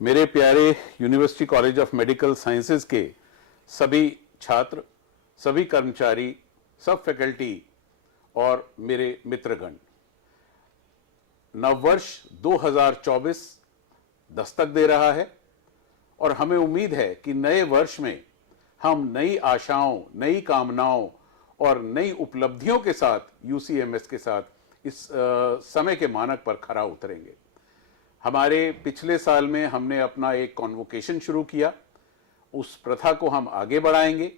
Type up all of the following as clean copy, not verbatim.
मेरे प्यारे university College of Medical Sciences के सभी छात्र, सभी कर्मचारी, सब फैकल्टी और मेरे मित्रगण, नववर्ष 2024 दस्तक दे रहा है और हमें उम्मीद है कि नए वर्ष में हम नई आशाओं, नई कामनाओं और नई उपलब्धियों के साथ यूसीएमएस के साथ इस समय के मानक पर खरा उतरेंगे। हमारे पिछले साल में हमने अपना एक कॉन्वोकेशन शुरू किया, उस प्रथा को हम आगे बढ़ाएंगे।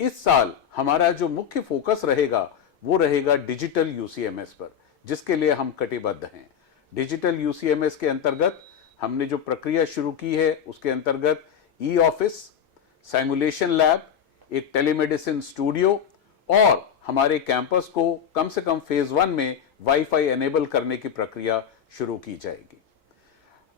इस साल हमारा जो मुख्य फोकस रहेगा वो रहेगा डिजिटल यूसीएमएस पर, जिसके लिए हम कटिबद्ध हैं। डिजिटल यूसीएमएस के अंतर्गत हमने जो प्रक्रिया शुरू की है उसके अंतर्गत ई ऑफिस, सिमुलेशन लैब, एक टेलीमेडिसिन स्टूडियो और हमारे कैंपस को कम से कम फेज 1 में वाईफाई एनेबल करने की प्रक्रिया शुरू की जाएगी।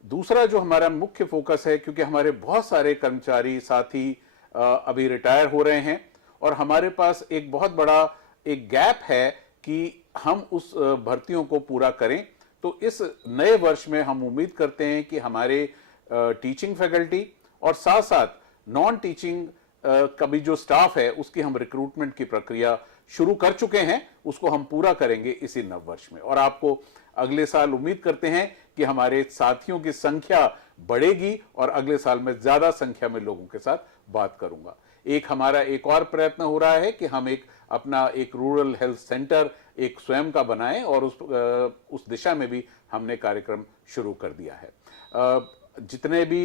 दूसरा जो हमारा मुख्य फोकस है, क्योंकि हमारे बहुत सारे कर्मचारी साथी अभी रिटायर हो रहे हैं और हमारे पास एक बहुत बड़ा एक गैप है कि हम उस भर्तियों को पूरा करें, तो इस नए वर्ष में हम उम्मीद करते हैं कि हमारे टीचिंग फैकल्टी और साथ साथ नॉन टीचिंग का भी जो स्टाफ है उसकी हम रिक्रूटमेंट की प्रक्रिया शुरू कर चुके हैं, उसको हम पूरा करेंगे इसी नव वर्ष में। और आपको अगले साल उम्मीद करते हैं कि हमारे साथियों की संख्या बढ़ेगी और अगले साल में ज्यादा संख्या में लोगों के साथ बात करूंगा। हमारा एक और प्रयत्न हो रहा है कि हम अपना एक रूरल हेल्थ सेंटर एक स्वयं का बनाएं और उस दिशा में भी हमने कार्यक्रम शुरू कर दिया है। जितने भी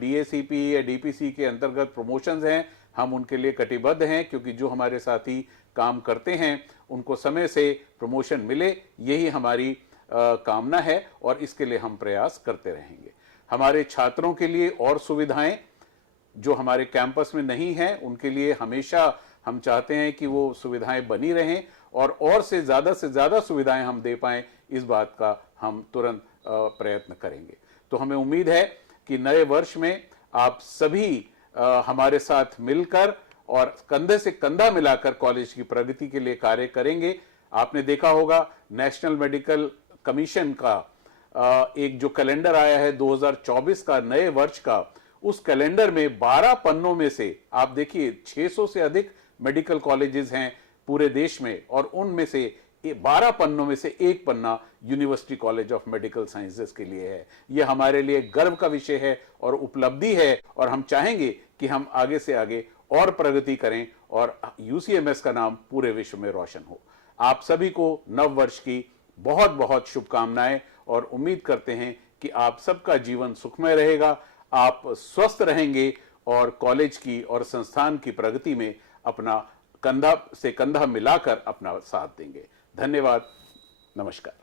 डीएसीपी या डीपीसी के अंतर्गत प्रमोशंस हैं, हम उनके लिए कटिबद्ध हैं, क्योंकि जो हमारे साथी काम करते हैं उनको समय से प्रमोशन मिले, यही हमारी कामना है और इसके लिए हम प्रयास करते रहेंगे। हमारे छात्रों के लिए और सुविधाएं जो हमारे कैंपस में नहीं है, उनके लिए हमेशा हम चाहते हैं कि वो सुविधाएं बनी रहें और से ज़्यादा सुविधाएं हम दे पाएं, इस बात का हम तुरंत प्रयत्न करेंगे। तो हमें उम्मीद है कि नए वर्ष में आप सभी हमारे साथ मिलकर और कंधे से कंधा मिलाकर कॉलेज की प्रगति के लिए कार्य करेंगे। आपने देखा होगा नेशनल मेडिकल कमीशन का एक जो कैलेंडर आया है 2024 का, नए वर्ष का, उस कैलेंडर में 12 पन्नों में से आप देखिए 600 से अधिक मेडिकल कॉलेजेस हैं पूरे देश में और उनमें से 12 पन्नों में से एक पन्ना University College of Medical Sciences के लिए है। यह हमारे लिए गर्व का विषय है और उपलब्धि है और हम चाहेंगे कि हम आगे से आगे और प्रगति करें और यूसीएमएस का नाम पूरे विश्व में रोशन हो। आप सभी को नव वर्ष की बहुत बहुत शुभकामनाएं और उम्मीद करते हैं कि आप सबका जीवन सुखमय रहेगा, आप स्वस्थ रहेंगे और कॉलेज की और संस्थान की प्रगति में अपना कंधा से कंधा मिलाकर अपना साथ देंगे। धन्यवाद, नमस्कार।